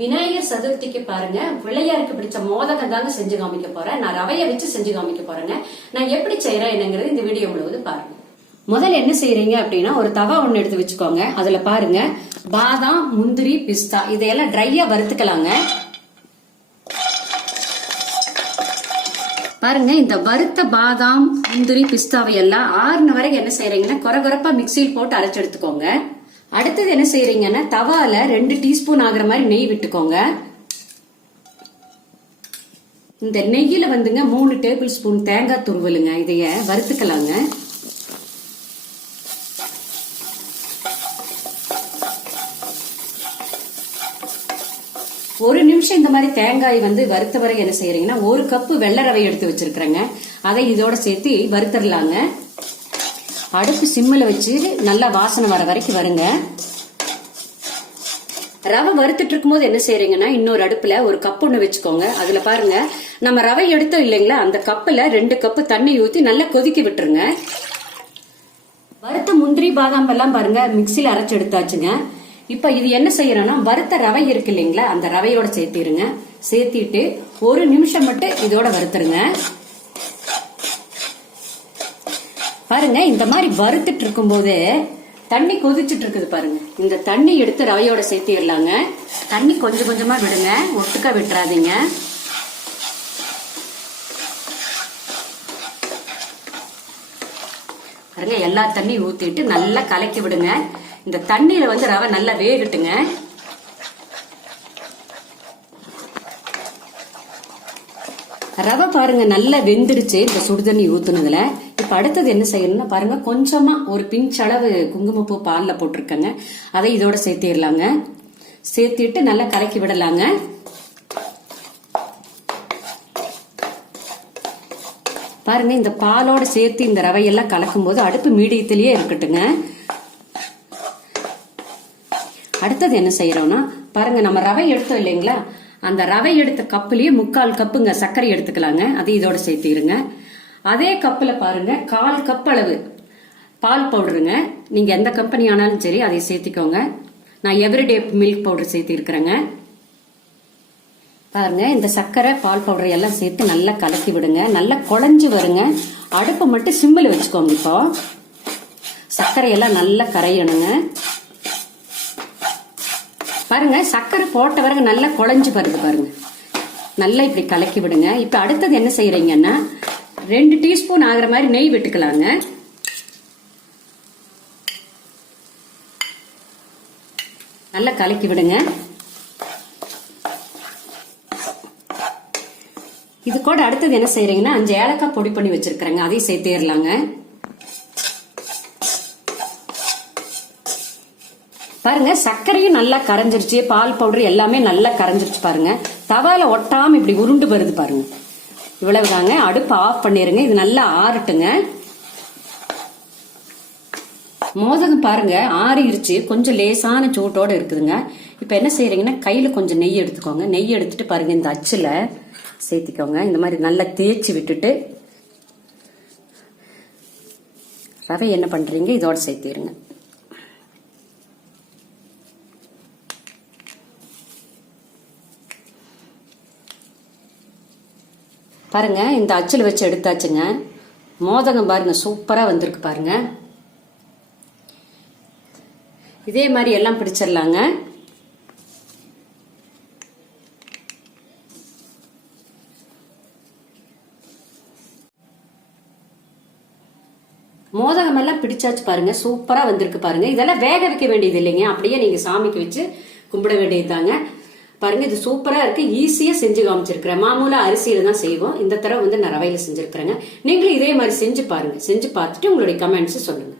விநாயகர் சதுர்த்திக்கு பாருங்க பிள்ளையாருக்கு பிடிச்ச மோதகம் தாங்க செஞ்சு காமிக்க போறேன். நான் ரவைய வச்சு செஞ்சு காமிக்க போறேங்க. நான் எப்படி செய்யறேன் என்னங்கிறது இந்த வீடியோ முழுவதும் பாருங்க. முதல்ல என்ன செய்யறீங்க அப்படின்னா ஒரு தவா ஒண்ணு எடுத்து வச்சுக்கோங்க. அதுல பாருங்க பாதாம் முந்திரி பிஸ்தா இதையெல்லாம் ட்ரையா வறுத்துக்கலாங்க. பாருங்க இந்த வறுத்த பாதாம் முந்திரி பிஸ்தாவை எல்லாம் ஆறுன வரைக்கும் என்ன செய்யறீங்கன்னா குறகுறப்பா மிக்சியில் போட்டு அரைச்சு எடுத்துக்கோங்க. அடுத்தது என்ன செய்யறீங்கன்னா தவால ரெண்டு டீஸ்பூன் ஆகிற மாதிரி நெய் விட்டுக்கோங்க. இந்த நெய்யில வந்துங்க மூணு டேபிள் ஸ்பூன் தேங்காய் துருவலுங்க. இதைய வறுத்துக்கலாங்க. ஒரு நிமிஷம் இந்த மாதிரி தேங்காய் வந்து வறுத்த வரை என்ன செய்யறீங்கன்னா ஒரு கப்பு வெள்ளை ரவை எடுத்து வச்சிருக்கிறேங்க. அதை இதோட சேர்த்து வறுத்தரலாங்க. அடுப்பு சிம்மில் வச்சு நல்லா வாசனை வர வரைக்கும் வருங்க. ரவை வறுத்துட்டு இருக்கும்போது என்ன செய்யறீங்கன்னா இன்னொரு அடுப்புல ஒரு கப் ஒன்று வச்சுக்கோங்க. அதுல பாருங்க நம்ம ரவை எடுத்தோம் இல்லைங்களா? அந்த கப்பில் ரெண்டு கப்பு தண்ணி ஊத்தி நல்லா கொதிக்க விட்டுருங்க. வறுத்த முந்திரி பாதாம் எல்லாம் பாருங்க மிக்சியில் அரைச்சி எடுத்தாச்சுங்க. இப்போ இது என்ன செய்யறோம்னா வறுத்த ரவை இருக்கு இல்லைங்களா? அந்த ரவையோட சேர்த்திருங்க. சேர்த்திட்டு ஒரு நிமிஷம் மட்டும் இதோட வறுத்துருங்க. பாருங்க இந்த மாதிரி வறுத்துட்டு இருக்கும்போது தண்ணி கொதிச்சுட்டு இருக்குது பாருங்க. இந்த தண்ணி எடுத்து ரவையோட சேர்த்திடலாங்க தண்ணி கொஞ்சம் கொஞ்சமா விடுங்க. ஒட்டுக்கா விட்டுறாதீங்க. பாருங்க எல்லா தண்ணியும் ஊத்திட்டு நல்லா கலக்கி விடுங்க. இந்த தண்ணியில வந்து ரவை நல்லா வேகட்டுங்க. ரவை பாருங்க நல்லா வெந்துருச்சு இந்த சுடுதண்ணி ஊத்துனதுல. இப்ப அடுத்தது என்ன செய்யணும்னா பாருங்க கொஞ்சமா ஒரு பிஞ்ச் அளவு குங்குமப்பூ பாலில் போட்டிருக்கேங்க. அதை இதோட சேர்த்திடலாங்க. சேர்த்திட்டு நல்லா கலக்கி விடலாங்க. பாருங்க இந்த பாலோட சேர்த்து இந்த ரவையெல்லாம் கலக்கும் போது அடுப்பு மீடியத்திலேயே இருக்கட்டுங்க. அடுத்தது என்ன செய்யறோம்னா பாருங்க நம்ம ரவை எடுத்தோம் இல்லைங்களா? அந்த ரவை எடுத்த கப்புலயே முக்கால் கப்புங்க சர்க்கரை எடுத்துக்கலாங்க. அதை இதோட சேர்த்திருங்க அதே கப்பில் பாருங்க கால் கப் அளவு. பால் பவுடருங்க. நீங்க எந்த கம்பெனி ஆனாலும் சரி அதை சேர்த்திக்கோங்க. நான் எவ்ரிடே மில்க் பவுடர் சேர்த்திருக்கிறேங்க. பாருங்க இந்த சர்க்கரை பால் பவுடர் எல்லாம் சேர்த்து நல்லா கலக்கி விடுங்க. நல்லா குழஞ்சி வருங்க. அடுப்பை மட்டும் சிம்மில் வச்சுக்கோங்க இப்போ. சர்க்கரையெல்லாம் நல்லா கரையணுங்க. பாருங்க சர்க்கரை போட்ட பிறகு நல்லா குழஞ்சி வருது பாருங்க. நல்லா இப்படி கலக்கி விடுங்க. இப்போ அடுத்தது என்ன செய்யறீங்கன்னா ரெண்டு டீஸ்பூன் ஆகுற மாதிரி நெய் விட்டுக்கலாங்க. நல்லா கலக்கி விடுங்க. இது கூட அடுத்தது என்ன செய்யறீங்கன்னா அஞ்சு ஏலக்காய் பொடி பண்ணி வச்சிருக்கிறேங்க. அதையும் சேர்த்தேரலாங்க பாருங்க சர்க்கரையும் நல்லா கரைஞ்சிருச்சு பால் பவுடர் எல்லாமே நல்லா கரைஞ்சிருச்சு பாருங்க. தவால ஒட்டாம இப்படி உருண்டு வருது பாருங்க. இவ்வளவு தாங்க. அடுப்பு ஆஃப் பண்ணிருங்க. இது நல்லா ஆறட்டுங்க. மோதகம் பாருங்க. ஆறிருச்சு. கொஞ்சம் லேசான சூட்டோட இருக்குதுங்க. இப்ப என்ன செய்யறீங்கன்னா கையில கொஞ்சம் நெய் எடுத்துக்கோங்க. நெய் எடுத்துட்டு பாருங்க. இந்த அச்சுல சேர்த்திக்கோங்க. இந்த மாதிரி நல்லா தேய்ச்சி விட்டுட்டு ரவை என்ன பண்றீங்க? இதோட சேர்த்திருங்க. பாருங்க இந்த அச்சில் வச்சு எடுத்தாச்சுங்க. மோதகம் பாருங்க சூப்பரா வந்திருக்கு பாருங்க. இதே மாதிரி எல்லாம் பிடிச்சிடலாங்க. மோதகம் எல்லாம் பிடிச்சாச்சு பாருங்க சூப்பரா வந்திருக்கு பாருங்க. இதெல்லாம் வேக வைக்க வேண்டியது இல்லைங்க அப்படியே நீங்க சாமிக்கு வச்சு கும்பிட வேண்டியதுதாங்க. பாருங்க இது சூப்பரா இருக்கு. ஈஸியா செஞ்சு காமிச்சிருக்கிறேன். மாமூலா அரிசியில தான் செய்வோம். இந்த தடவை வந்து நான் ரவையில செஞ்சிருக்கிறேங்க. நீங்களும் இதே மாதிரி செஞ்சு பாருங்க. செஞ்சு பார்த்துட்டு உங்களுடைய கமெண்ட்ஸ் சொல்லுங்க.